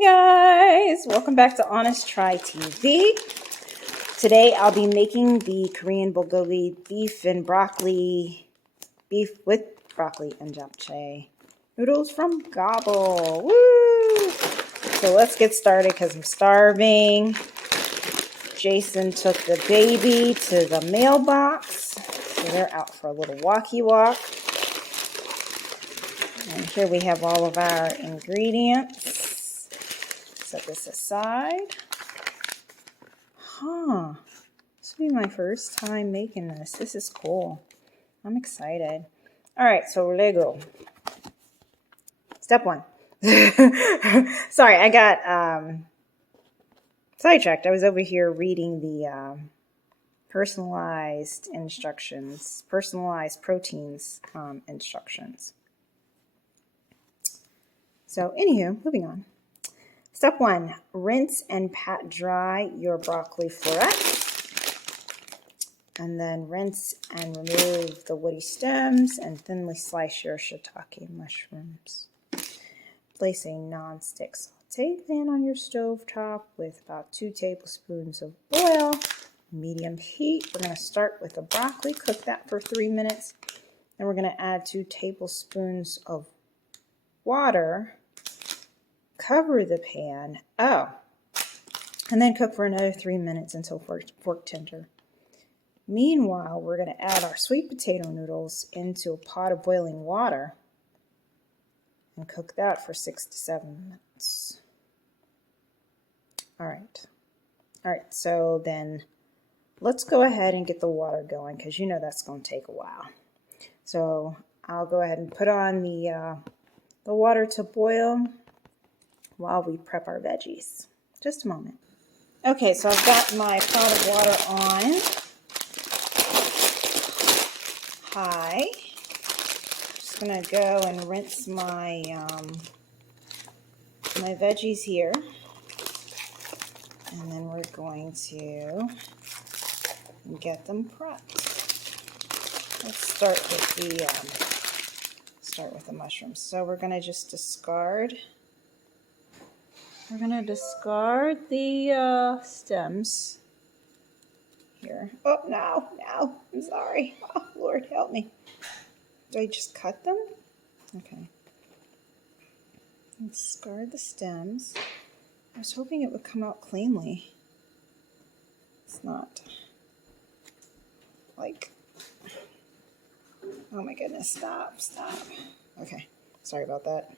Hey guys, welcome back to Honest Try TV. Today I'll be making the Korean Bulgogi beef and broccoli with broccoli and japchae noodles from Gobble. Woo! So let's get started because I'm starving. Jason took the baby to the mailbox, so they're out for a little walkie walk. And here we have all of our ingredients. Set this aside. This will be my first time making this. This is cool. I'm excited. All right, so Lego. Step one. Sorry, I got sidetracked. I was over here reading the personalized instructions, personalized proteins instructions. So, anywho, moving on. Step one, rinse and pat dry your broccoli florets. And then rinse and remove the woody stems and thinly slice your shiitake mushrooms. Place a non-stick saute pan on your stove top with about 2 tablespoons of oil, medium heat. We're going to start with the broccoli, cook that for 3 minutes. Then we're going to add 2 tablespoons of water. Cover the pan, and then cook for another 3 minutes until fork tender. Meanwhile, we're going to add our sweet potato noodles into a pot of boiling water and cook that for 6 to 7 minutes. All right, so then let's go ahead and get the water going because you know that's going to take a while. So I'll go ahead and put on the water to boil while we prep our veggies. Just a moment. Okay, so I've got my pot of water on high. Just gonna go and rinse my my veggies here, and then we're going to get them prepped. Let's start with the mushrooms. So we're gonna just discard. We're going to discard the stems here. Oh, no, I'm sorry. Oh, Lord, help me. Do I just cut them? Okay. Discard the stems. I was hoping it would come out cleanly. It's not. Like, oh my goodness, stop. Okay, sorry about that.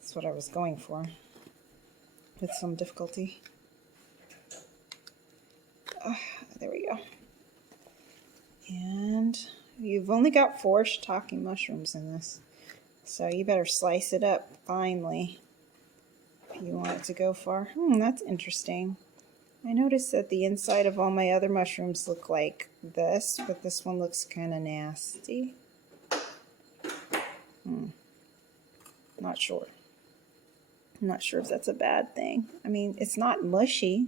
That's what I was going for. With some difficulty. There we go. And you've only got 4 shiitake mushrooms in this, so you better slice it up finely if you want it to go far. That's interesting. I noticed that the inside of all my other mushrooms look like this, but this one looks kind of nasty. Not sure. I'm not sure if that's a bad thing. I mean, it's not mushy.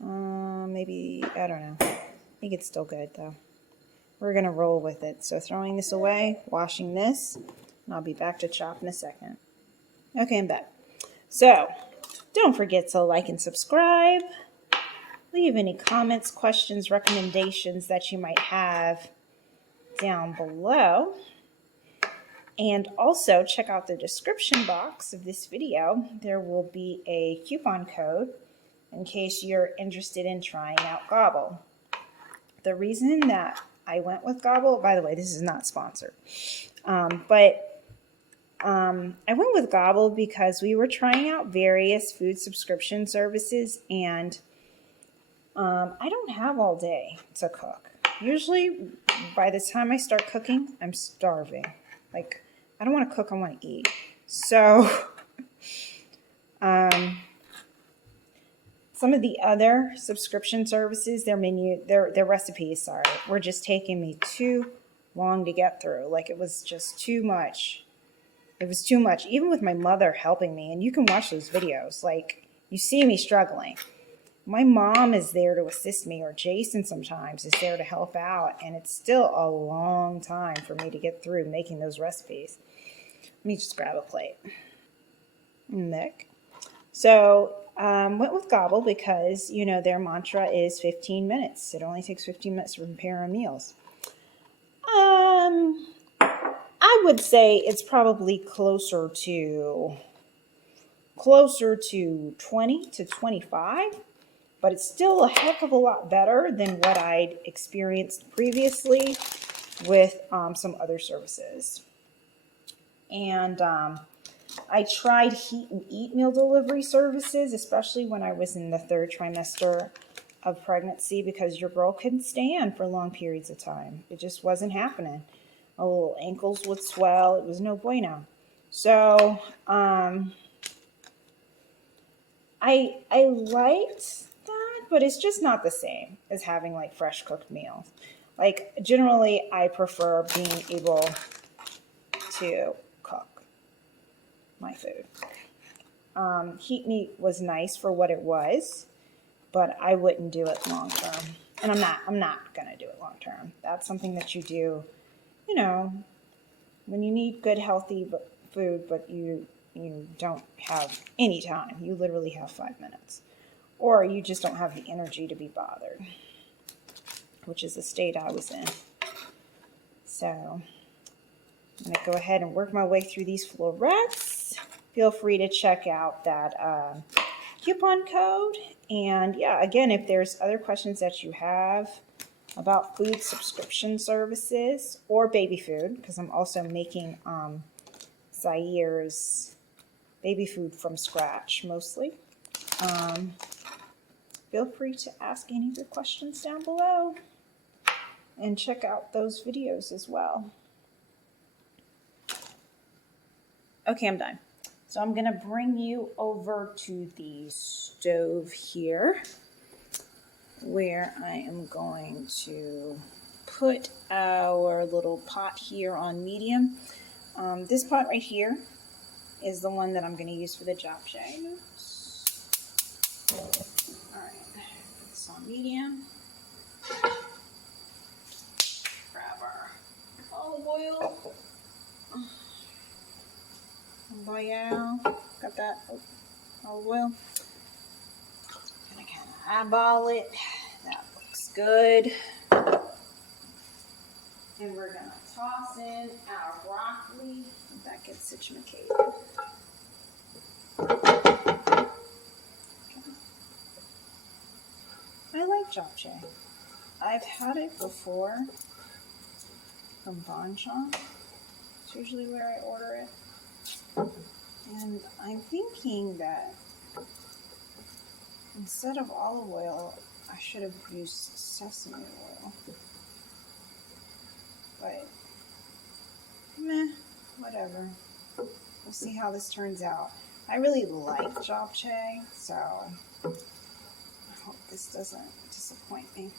Maybe, I don't know. I think it's still good, though. We're going to roll with it. So throwing this away, washing this, and I'll be back to chop in a second. Okay, I'm back. So, don't forget to like and subscribe. Leave any comments, questions, recommendations that you might have down below. And also check out the description box of this video. There will be a coupon code in case you're interested in trying out Gobble. The reason that I went with Gobble, by the way, this is not sponsored, but I went with Gobble because we were trying out various food subscription services, and I don't have all day to cook. Usually by the time I start cooking, I'm starving. Like, I don't want to cook, I want to eat. So, some of the other subscription services, their recipes, were just taking me too long to get through. Like, it was just too much. It was too much, even with my mother helping me. And you can watch those videos. Like, you see me struggling. My mom is there to assist me, or Jason sometimes is there to help out, and it's still a long time for me to get through making those recipes. Let me just grab a plate. Nick. So went with Gobble because, you know, their mantra is 15 minutes. It only takes 15 minutes to prepare our meals. I would say it's probably closer to 20 to 25, but it's still a heck of a lot better than what I'd experienced previously with some other services. And I tried heat and eat meal delivery services, especially when I was in the 3rd trimester of pregnancy, because your girl couldn't stand for long periods of time. It just wasn't happening. My little ankles would swell. It was no bueno. So I liked that, but it's just not the same as having like fresh cooked meals. Like generally, I prefer being able to cook my food. Heat meat was nice for what it was, but I wouldn't do it long term. And I'm not gonna do it long term. That's something that you do, you know, when you need good, healthy food, but you don't have any time. You literally have 5 minutes. Or you just don't have the energy to be bothered, which is the state I was in. So I'm going to go ahead and work my way through these florets. Feel free to check out that coupon code. And yeah, again, if there's other questions that you have about food subscription services or baby food, because I'm also making Zaire's baby food from scratch mostly. Feel free to ask any of your questions down below and check out those videos as well. Okay, I'm done. So I'm gonna bring you over to the stove here where I am going to put our little pot here on medium. This pot right here is the one that I'm going to use for the japchae noodles. Alright, put this on medium. Grab our olive oil. Royale. Got that olive oil. Gonna kind of eyeball it. That looks good. And we're gonna toss in our broccoli. That gets situated. I like japchae. I've had it before from Bonchon. It's usually where I order it. And I'm thinking that instead of olive oil, I should have used sesame oil. But, meh, whatever. We'll see how this turns out. I really like japchae, so I hope this doesn't disappoint me.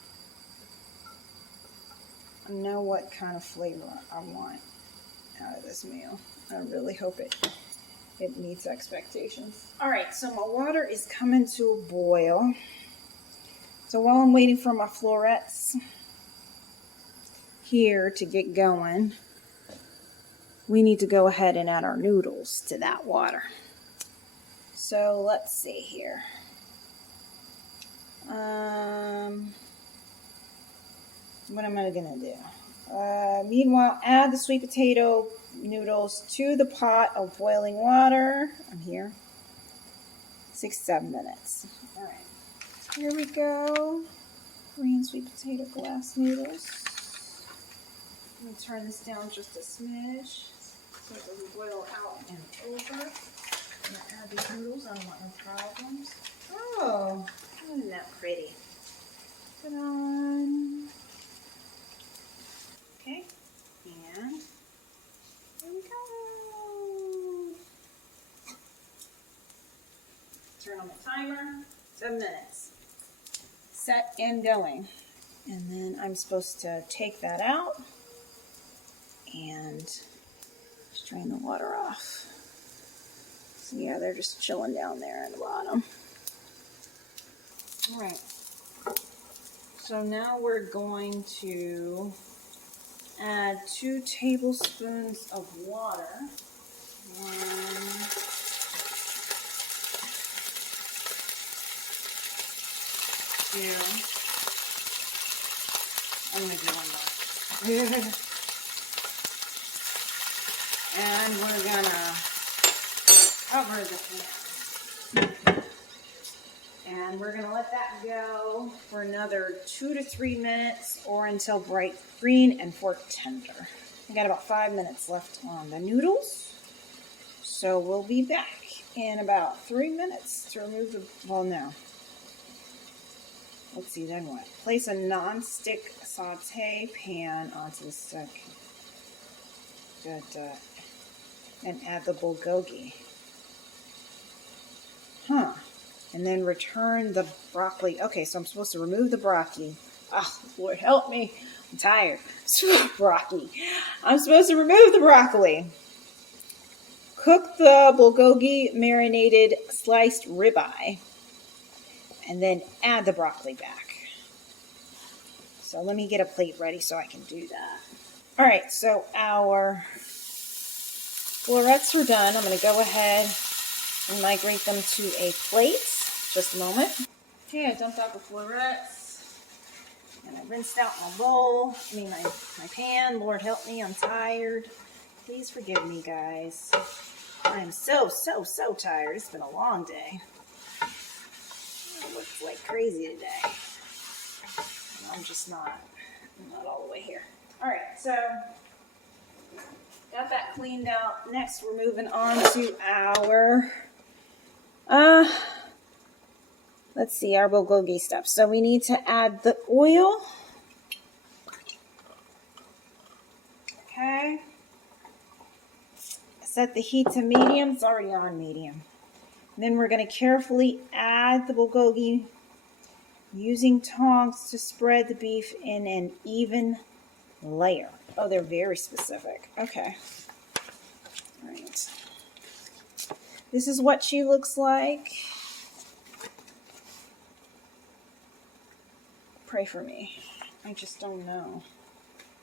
I know what kind of flavor I want out of this meal. I really hope it meets expectations. All right, so my water is coming to a boil. So while I'm waiting for my florets here to get going, we need to go ahead and add our noodles to that water. So let's see here. What am I gonna do? Meanwhile, add the sweet potato noodles to the pot of boiling water. I'm here. 6 to 7 minutes. All right. Here we go. Korean sweet potato glass noodles. Let me turn this down just a smidge so it doesn't boil out and over. I'm gonna add these noodles. I don't want no problems. Oh, isn't that pretty? Put on. Okay, and here we go. Turn on the timer. 7 minutes. Set and going. And then I'm supposed to take that out and strain the water off. So yeah, they're just chilling down there at the bottom. All right. So now we're going to add 2 tablespoons of water. 1, do, I'm going to do one more. And we're going to cover the pan. And we're going to let that go for another 2 to 3 minutes or until bright green and fork tender. We got about 5 minutes left on the noodles. So we'll be back in about 3 minutes to remove the, well, no. Let's see, then what? Place a non-stick saute pan onto the stick. And add the bulgogi. Huh. And then return the broccoli. Okay, so I'm supposed to remove the broccoli. Oh, Lord help me. I'm tired. Broccoli. I'm supposed to remove the broccoli. Cook the bulgogi marinated sliced ribeye. And then add the broccoli back. So let me get a plate ready so I can do that. All right, so our florets are done. I'm going to go ahead and migrate them to a plate. Just a moment. Okay, I dumped out the florets. And I rinsed out my bowl. My pan. Lord help me, I'm tired. Please forgive me, guys. I am so tired. It's been a long day. I worked like crazy today. I'm just not all the way here. All right, so got that cleaned out. Next, we're moving on to our, let's see, our bulgogi stuff. So we need to add the oil. Okay. Set the heat to medium. It's already on medium. And then we're going to carefully add the bulgogi using tongs to spread the beef in an even layer. Oh, they're very specific. Okay. All right. This is what she looks like. Pray for me. I just don't know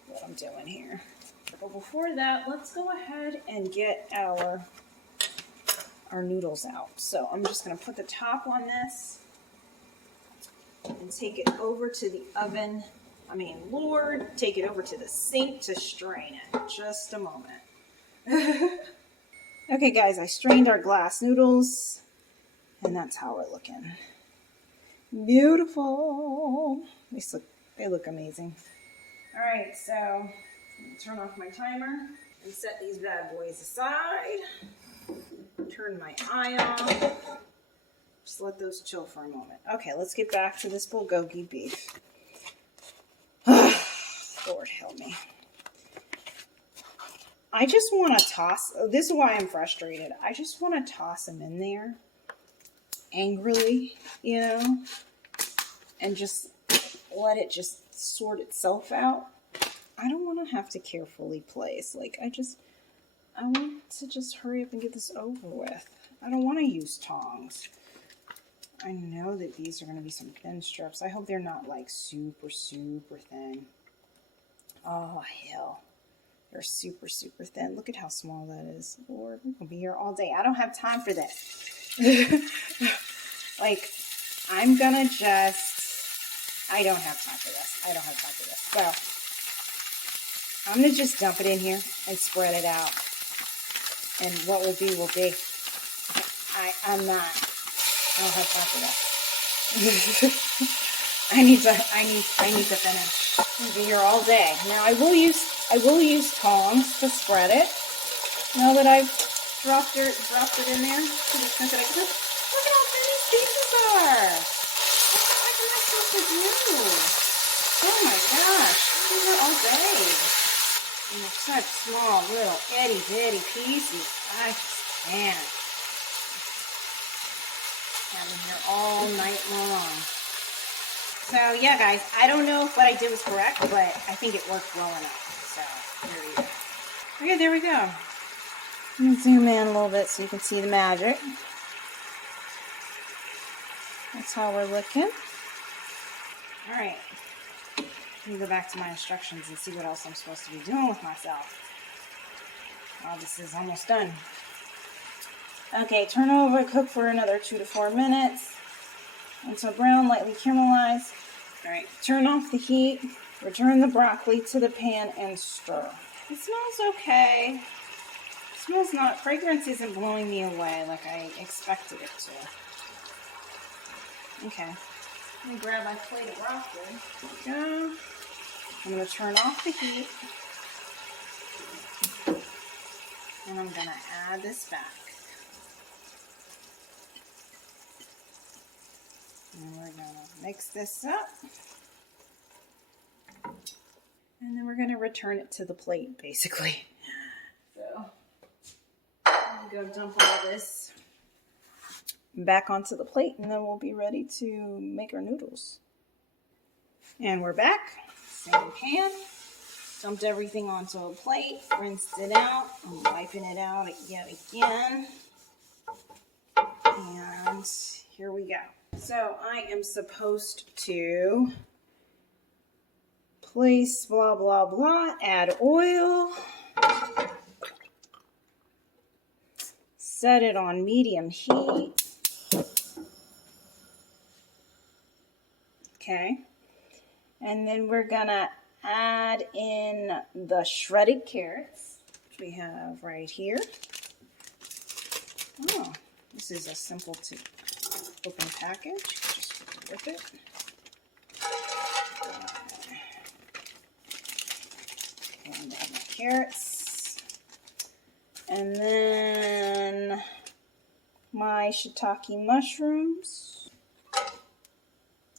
what I'm doing here. But before that, let's go ahead and get our noodles out. So I'm just going to put the top on this and take it over to the oven. Lord, take it over to the sink to strain it. Just a moment. Okay, guys, I strained our glass noodles, and that's how we're looking. Beautiful. They look amazing. All right, so I'm going to turn off my timer and set these bad boys aside. Turn my eye off. Just let those chill for a moment. Okay, let's get back to this bulgogi beef. Lord help me. I just want to toss, this is why I'm frustrated. I just want to toss them in there angrily, and just let it just sort itself out. I don't want to have to carefully place. I want to just hurry up and get this over with. I don't want to use tongs. I know that these are going to be some thin strips. I hope they're not like super thin. Oh, hell. They're super thin. Look at how small that is. Lord, we're going to be here all day. I don't have time for this. I'm going to just... I don't have time for this. So, I'm going to just dump it in here and spread it out. And what will be, will be. I don't have time for that. I need to finish. I'll be here all day. Now I will use tongs to spread it. Now that I've dropped it in there, look at how thin these pieces are. What am I supposed to do? Oh my gosh, these are all day. And they're such small little itty bitty pieces. I just can't. I'm here all night long. So yeah, guys, I don't know if what I did was correct, but I think it worked well enough. So there you go. Okay, there we go. Let me zoom in a little bit so you can see the magic. That's how we're looking. All right. Let me go back to my instructions and see what else I'm supposed to be doing with myself. Oh, this is almost done. Okay, turn over, cook for another 2 to 4 minutes. until brown, lightly caramelized. All right, turn off the heat, return the broccoli to the pan, and stir. It smells okay. It smells not, fragrance isn't blowing me away like I expected it to. Okay, let me grab my plate of broccoli. There we go. I'm going to turn off the heat. And I'm going to add this back. And we're going to mix this up. And then we're going to return it to the plate, basically. So, I'm going to go dump all this back onto the plate, and then we'll be ready to make our noodles. And we're back. Same pan. Dumped everything onto a plate, rinsed it out. I'm wiping it out yet again. And here we go. So I am supposed to place blah, blah, blah, add oil, set it on medium heat. Okay. And then we're gonna add in the shredded carrots, which we have right here. Oh, this is a simple to open package. Just rip it. And add my carrots. And then my shiitake mushrooms.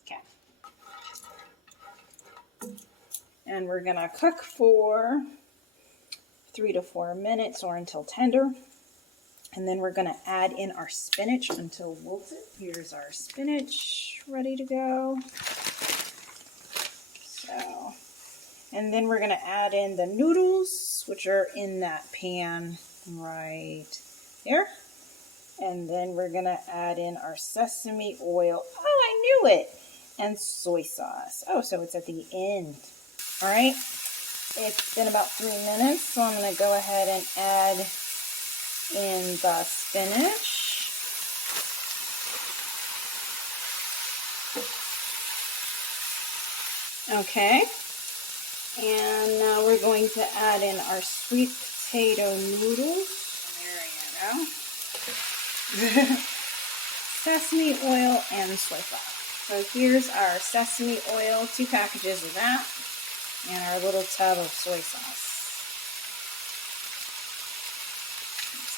Okay. And we're gonna cook for 3 to 4 minutes or until tender. And then we're gonna add in our spinach until wilted. Here's our spinach ready to go. So, and then we're gonna add in the noodles, which are in that pan right there. And then we're gonna add in our sesame oil. Oh, I knew it. And soy sauce. Oh, so it's at the end. All right, it's been about 3 minutes, so I'm gonna go ahead and add in the spinach. Okay, and now we're going to add in our sweet potato noodles. There you go. Sesame oil and soy sauce. So here's our sesame oil, 2 packages of that, and our little tub of soy sauce.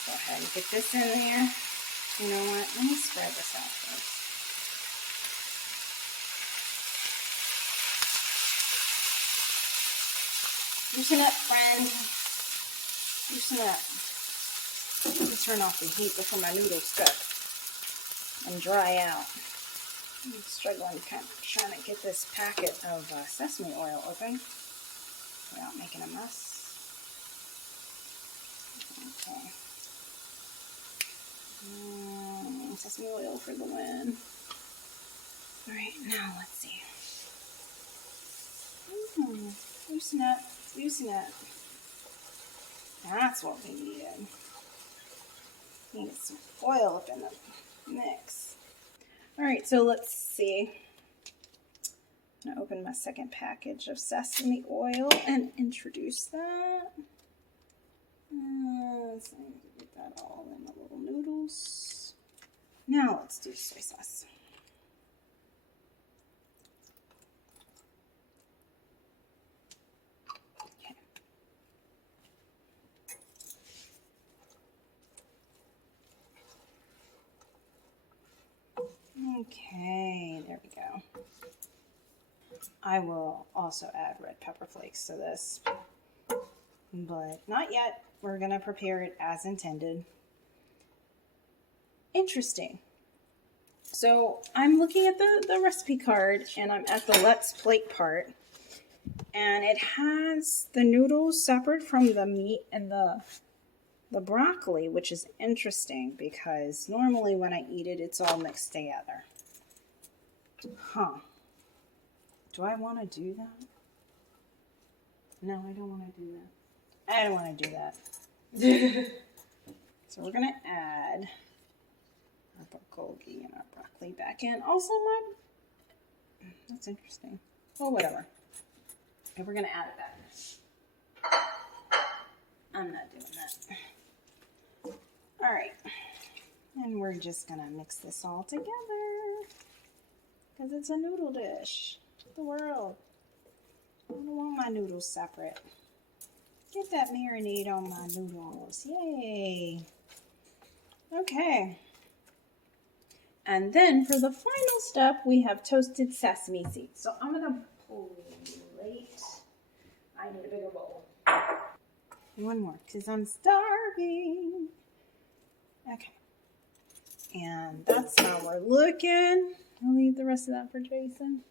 Go ahead and get this in there. You know what? Let me spread this out first. Loosen up, friend. Loosen up. Let me turn off the heat before my noodles cook and dry out. I'm struggling kind of trying to get this packet of sesame oil open without making a mess. Okay. Sesame oil for the win. Alright, now let's see. Loosen up, loosen up. That's what we needed. Needed some oil up in the mix. Alright, so let's see. I'm going to open my second package of sesame oil and introduce that. So I need to get that all in the little noodles. Now let's do soy sauce. Okay. Okay, there we go. I will also add red pepper flakes to this, but not yet. We're going to prepare it as intended. Interesting. So I'm looking at the recipe card, and I'm at the let's plate part, and it has the noodles separate from the meat and the broccoli, which is interesting because normally when I eat it, it's all mixed together. Huh. Do I want to do that? No, I don't want to do that. I don't want to do that. So we're going to add our bulgogi and our broccoli back in. Also, that's interesting. Well, whatever. And we're gonna add it back. I'm not doing that. All right, and we're just gonna mix this all together because it's a noodle dish. The world. I don't want my noodles separate. Get that marinade on my noodles. Yay. Okay. And then for the final step, we have toasted sesame seeds. So I'm gonna plate. I need a bigger bowl. One more, because I'm starving. Okay. And that's how we're looking. I'll leave the rest of that for Jason.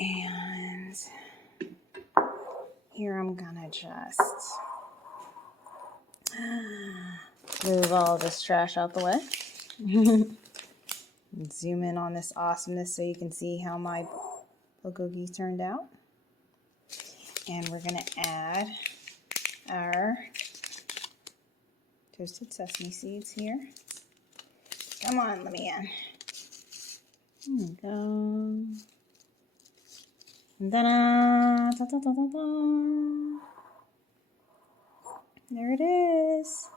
And here I'm gonna just move all this trash out the way. Zoom in on this awesomeness so you can see how my bulgogi turned out. And we're gonna add our toasted sesame seeds here. Come on, let me in. There we go. Ta-da! Ta-ta-ta-ta-ta. There it is.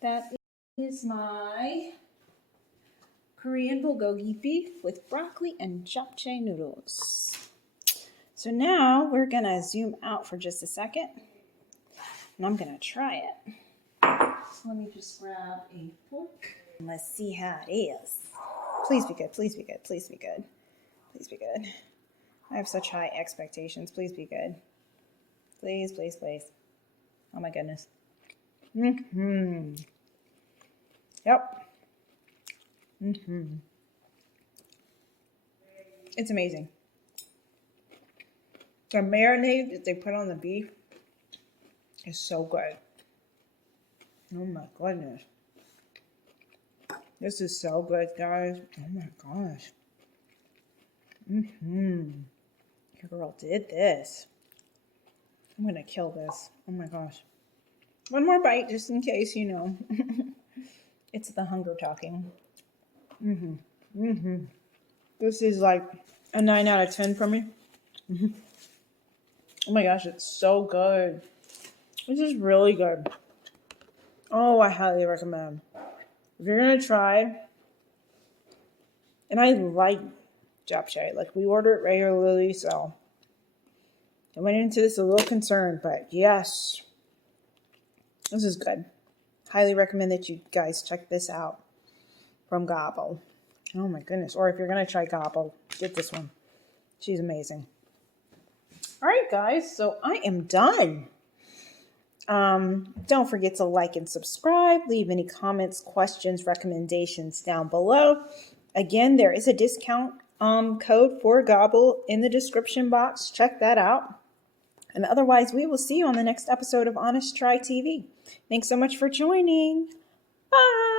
That is my Korean Bulgogi Beef with broccoli and japchae noodles. So now we're gonna zoom out for just a second and I'm gonna try it. So let me just grab a fork. Let's see how it is. Please be good, please be good, please be good. Please be good. I have such high expectations. Please be good. Please, please, please. Oh my goodness. Mm-hmm. Yep. Mm-hmm. It's amazing. The marinade that they put on the beef is so good. Oh my goodness. This is so good, guys. Oh my gosh. Mm-hmm. Your girl did this. I'm gonna kill this. Oh my gosh. One more bite just in case, you know. It's the hunger talking. Mm-hmm. Mm-hmm. This is like a 9 out of 10 for me. Mm-hmm. Oh my gosh, it's so good. This is really good. Oh, I highly recommend. If you're gonna try, and I like japchae, like we order it regularly, so I went into this a little concerned, but yes, this is good. Highly recommend that you guys check this out from Gobble. Oh my goodness. Or if you're going to try Gobble, get this one. She's amazing. All right, guys. So I am done. Don't forget to like and subscribe. Leave any comments, questions, recommendations down below. Again, there is a discount code for Gobble in the description box. Check that out. And otherwise, we will see you on the next episode of Honest Try TV. Thanks so much for joining. Bye.